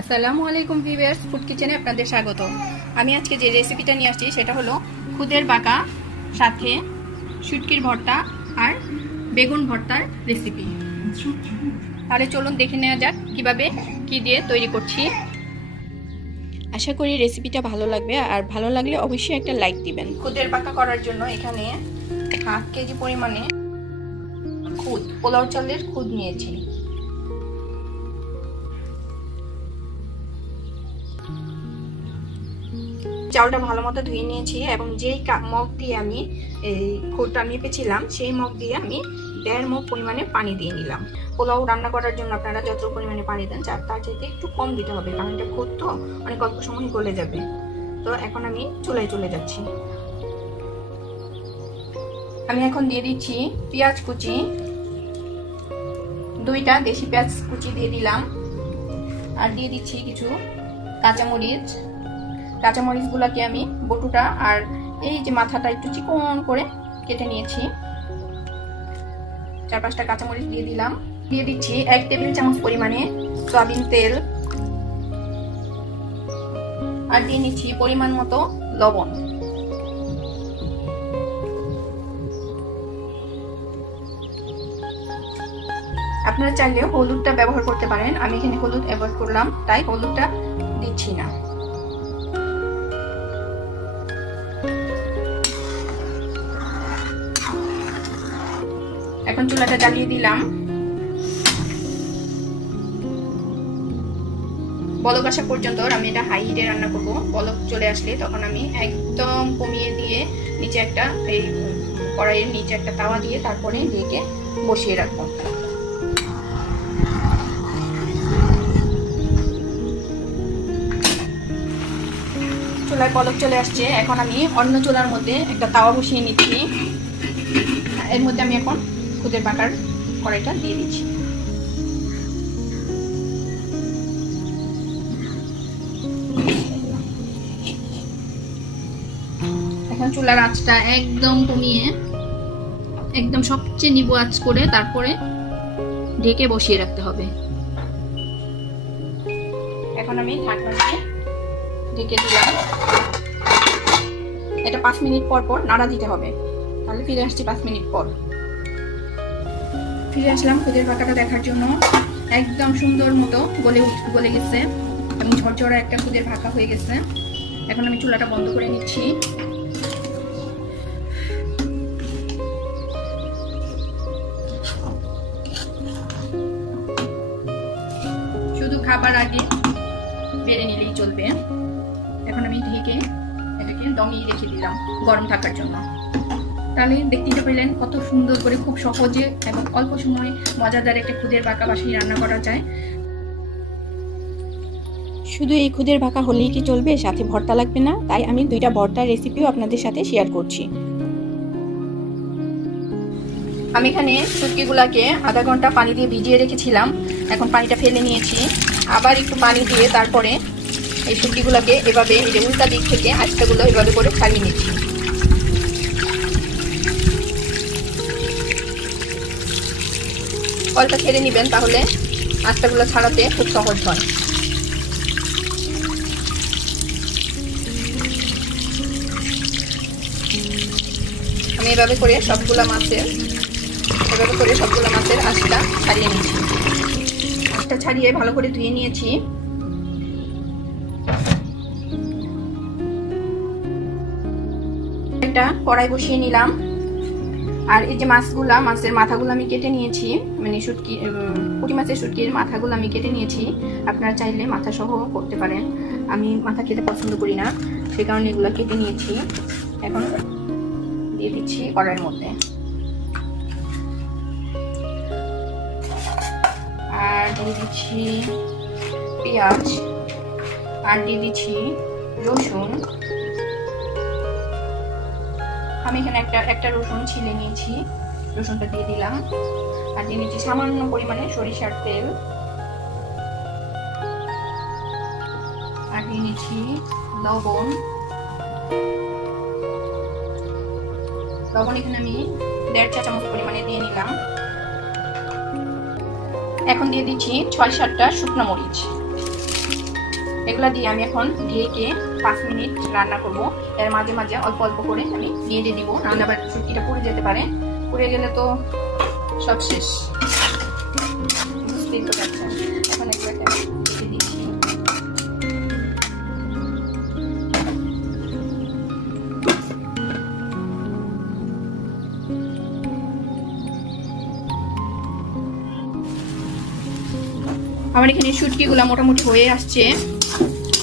আসসালামু আলাইকুম viewers food কিচেনে আপনাদের স্বাগত। আমি আজকে যে রেসিপিটা নিয়ে আসছি সেটা হলো খুদের বাঁকা সাথে শুটকির ভর্তা আর বেগুন ভর্তার রেসিপি তাহলে চলুন দেখে নেওয়া যাক কীভাবে কি দিয়ে তৈরি করছি। আশা করি রেসিপিটা ভালো লাগবে আর ভালো লাগলে অবশ্যই একটা লাইক দিবেন। খুদের বাঁকা করার জন্য এখানে হাফ কেজি পরিমাণে খুদ পোলাও চালের খুদ নিয়েছি। চাউলটা ভালো মতো ধুয়ে নিয়েছি এবং যেই মগ দিয়ে আমি এই খুদটা মেপেছিলাম, সেই মগ দিয়ে আমি দেড় মগ পরিমাণে পানি দিয়ে নিলাম। পোলাও রান্না করার জন্য আপনারা যত পরিমাণে পানি দেন তার চাইতে একটু কম দিতে হবে, কারণ এটা খুদ তো, অনেক অল্প সময় গলে যাবে। তো এখন আমি চুলায় চলে যাচ্ছি। আমি এখন দিয়ে দিচ্ছি পেঁয়াজ কুচি। দুইটা দেশি পেঁয়াজ কুচি দিয়ে দিলাম। আর দিয়ে দিচ্ছি কিছু কাঁচামরিচ। কাঁচামরিচগুলোকে আমি বটুটা আর এই যে মাথাটা একটু চিকন করে কেটে নিয়েছি। চার পাঁচটা কাঁচামরিচ দিয়ে দিলাম। দিয়ে দিচ্ছি এক টেবিল চামচ পরিমাণে সয়াবিন তেল। আর দিয়ে নিচ্ছি পরিমাণ মতো লবণ। আপনারা চাইলে হলুদটা ব্যবহার করতে পারেন। আমি এখানে হলুদ অ্যাভয়েড করলাম, তাই হলুদটা দিচ্ছি না। এখন চুলাটা জ্বালিয়ে দিলাম। বলক আসা পর্যন্ত আমি এটা হাই হিটে রান্না করব। বলক চলে আসলে তখন আমি একদম কমিয়ে দিয়ে নিচে একটা এই কড়াইয়ের নিচে একটা তাওয়া দিয়ে তারপরে ঢেকে বসিয়ে রাখব। চুলায় পলক চলে আসছে। এখন আমি অন্য চুলার মধ্যে একটা তাওয়া বসিয়ে নিচ্ছি। এর মধ্যে আমি এখন খুদের বাঁকার কড়াইটা দিয়ে দিচ্ছি। এখন চুলার আঁচটা একদম কমিয়ে, একদম সবচেয়ে নিবু আঁচ করে তারপরে ঢেকে বসিয়ে রাখতে হবে। এখন আমি ঢেকে দিলাম। এটা পাঁচ মিনিট পর পর নাড়া দিতে হবে। তাহলে ফিরে আসছি পাঁচ মিনিট পর। ফিরে আসলাম খুদের পাকাটা দেখার জন্য। একদম সুন্দর মতো গলে গলে গেছে এবং ঝরঝরা একটা খুদের ভাকা হয়ে গেছে। এখন আমি চুলাটা বন্ধ করে নিচ্ছি। শুধু খাবার আগে বেড়ে নিলেই চলবে। এখন আমি ঢেকে এটাকে দমিয়ে রেখে দিলাম গরম থাকার জন্য। তাহলে দেখতেই তো পেলেন কত সুন্দর করে খুব সহজে এবং অল্প সময়ে মজাদার একটা খুদের বাঁকা বাসি রান্না করা যায়। শুধু এই খুদের ভাকা হলেই কি চলবে? সাথে ভর্তা লাগবে না? তাই আমি দুইটা ভর্তার রেসিপিও আপনাদের সাথে শেয়ার করছি। আমি এখানে শুটকিগুলাকে আধা ঘণ্টা পানি দিয়ে ভিজিয়ে রেখেছিলাম। এখন পানিটা ফেলে নিয়েছি। আবার একটু পানি দিয়ে তারপরে এই শুটকিগুলোকে এভাবে এই যে উল্টা দিক থেকে আঁচটাগুলো এভাবে করে ছাড়িয়ে নিচ্ছি। কলটা ছেড়ে নেবেন তাহলে আঁচটাগুলো ছাড়াতে খুব সহজ হয়। আমি এভাবে করে সবগুলো মাছের, এভাবে করে সবগুলো মাছের আঁশটা ছাড়িয়ে নিচ্ছি। আঁশটা ছাড়িয়ে ভালো করে ধুয়ে নিয়েছি। একটা কড়াই বসিয়ে নিলাম। আর এই যে মাছগুলা, মাছের মাথাগুলো আমি কেটে নিয়েছি মানে শুটকি পুঁটি মাছের শুটকির মাথাগুলো আমি কেটে নিয়েছি। আপনারা চাইলে মাথা সহ করতে পারেন। আমি মাথা খেতে পছন্দ করি না, সে কারণে এগুলো কেটে নিয়েছি। এখন দিয়ে দিচ্ছি কড়াইয়ের মধ্যে। আর দিয়ে দিচ্ছি পেঁয়াজ, আর দিয়ে দিচ্ছি রসুন। আমি এখানে একটা একটা রসুন ছিলে নিয়েছি। রসুনটা দিয়ে দিলাম। আর দিয়ে দিচ্ছি সামান্য পরিমাণে সরিষার তেল। আর দিয়ে নিচ্ছি লবণ। লবণ এখানে আমি দেড় চা চামচ পরিমাণে দিয়ে নিলাম এখন দিয়ে দিচ্ছি ছয় সাতটা শুকনো মরিচ। এগুলা দিয়ে আমি এখন ঢেকে পাঁচ মিনিট রান্না করব। এর মাঝে মাঝে অল্প অল্প করে আমি দিয়ে দিব। নাহলে আবার শুটকিটা পুড়ে যেতে পারে। পুড়ে গেলে তো সব শেষ। বুঝতেই তো পারছেন। এখন এগুলোকে আমার এখানে শুটকিগুলো মোটামুটি হয়ে আসছে।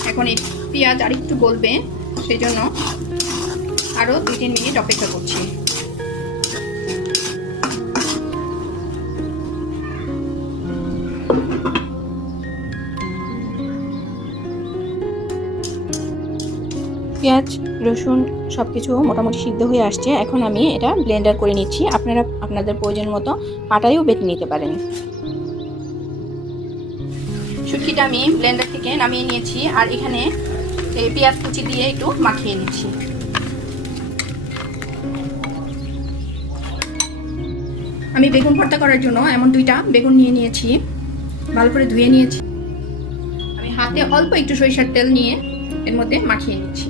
এখন এই পেঁয়াজ আর একটু গলবে, সেই জন্য আরও দুই তিন মিনিট অপেক্ষা করছি। পেঁয়াজ, রসুন সব কিছু মোটামুটি সিদ্ধ হয়ে আসছে। এখন আমি এটা ব্লেন্ডার করে নিচ্ছি। আপনারা আপনাদের প্রয়োজন মতো পাটায়ও বেটে নিতে পারেন। শুটকিটা আমি ব্লেন্ডার থেকে নামিয়ে নিয়েছি, আর এখানে এই পেঁয়াজ কুচি দিয়ে একটু মাখিয়ে নিচ্ছি। আমি বেগুন ভর্তা করার জন্য এমন দুইটা বেগুন নিয়ে নিয়েছি, ভালো করে ধুয়ে নিয়েছি। আমি হাতে অল্প একটু সরিষার তেল নিয়ে এর মধ্যে মাখিয়ে নিচ্ছি।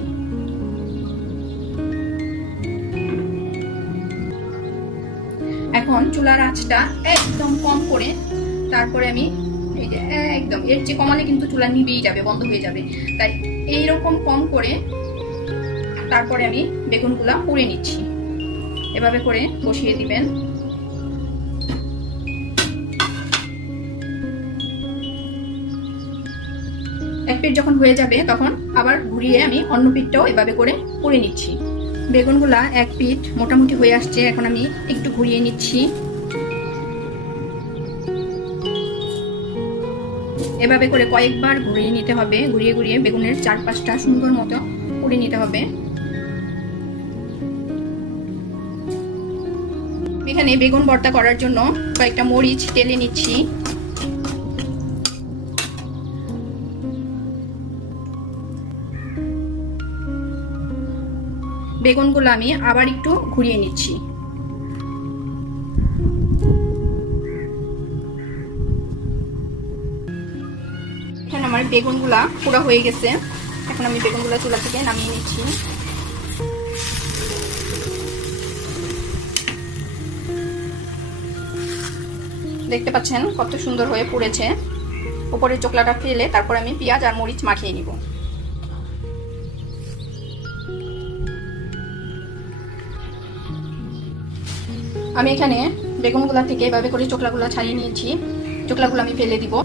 এখন চুলার আঁচটা একদম কম করে তারপরে আমি এই যে, একদম, এর চেয়ে কমালে কিন্তু চুলা নিবেই যাবে, বন্ধ হয়ে যাবে। তাই এইরকম কম করে তারপরে আমি বেগুনগুলা পুড়ে নিচ্ছি। এভাবে করে বসিয়ে দিবেন। এক পিঠ যখন হয়ে যাবে, তখন আবার ঘুরিয়ে আমি অন্য পিঠটাও এভাবে করে পুড়ে নিচ্ছি। বেগুনগুলা এক পিঠ মোটামুটি হয়ে আসছে, এখন আমি একটু ঘুরিয়ে নিচ্ছি। এভাবে করে কয়েকবার ঘুরিয়ে নিতে হবে, ঘুরিয়ে ঘুরিয়ে বেগুনের চারপাশটা সুন্দর মতো করে নিতে হবে। এখানে বেগুন ভর্তা করার জন্য কয়েকটা মরিচ তেলে নিচ্ছি। বেগুনগুলো আমি আবার একটু ঘুরিয়ে নিচ্ছি। এখন আমার বেগুনগুলা পুরো হয়ে গেছে। এখন আমি বেগুনগুলা চুলা থেকে নামিয়ে নিচ্ছি। দেখতে পাচ্ছেন কত সুন্দর হয়ে পড়েছে। উপরের চোকলাটা ফেলে তারপর আমি পেঁয়াজ আর মরিচ মাখিয়ে নিব। আমি এখানে বেগুনগুলা থেকে এভাবে করে চোকলাগুলা ছাড়িয়ে নিয়েছি। চোকলাগুলো আমি ফেলে দিব।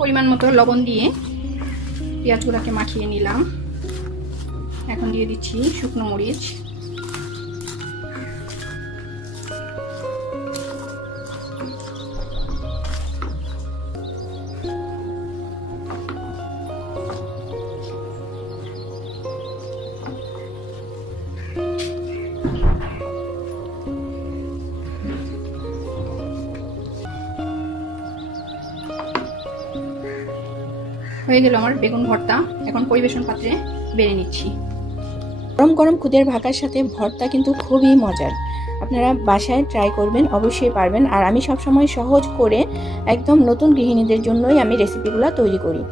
পরিমাণ মতো লবণ দিয়ে পেঁয়াজগুলোকে মাখিয়ে নিলাম। এখন দিয়ে দিচ্ছি শুকনো মরিচ। হয়ে গেল আমার বেগুন ভর্তা। এখন পরিবেশন পাত্রে বেড়ে নিচ্ছি। গরম গরম খুদের ভাকার সাথে ভর্তা কিন্তু খুবই মজার। আপনারা বাসায় ট্রাই করবেন, অবশ্যই পারবেন। আর আমি সবসময় সহজ করে একদম নতুন গৃহিণীদের জন্যই আমি রেসিপিগুলো তৈরি করি।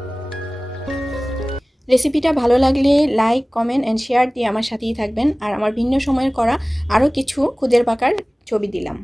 রেসিপিটা ভালো লাগলে লাইক কমেন্ট অ্যান্ড শেয়ার দিয়ে আমার সাথেই থাকবেন। আর আমার ভিন্ন সময়ের করা আরও কিছু খুদের পাকার ছবি দিলাম।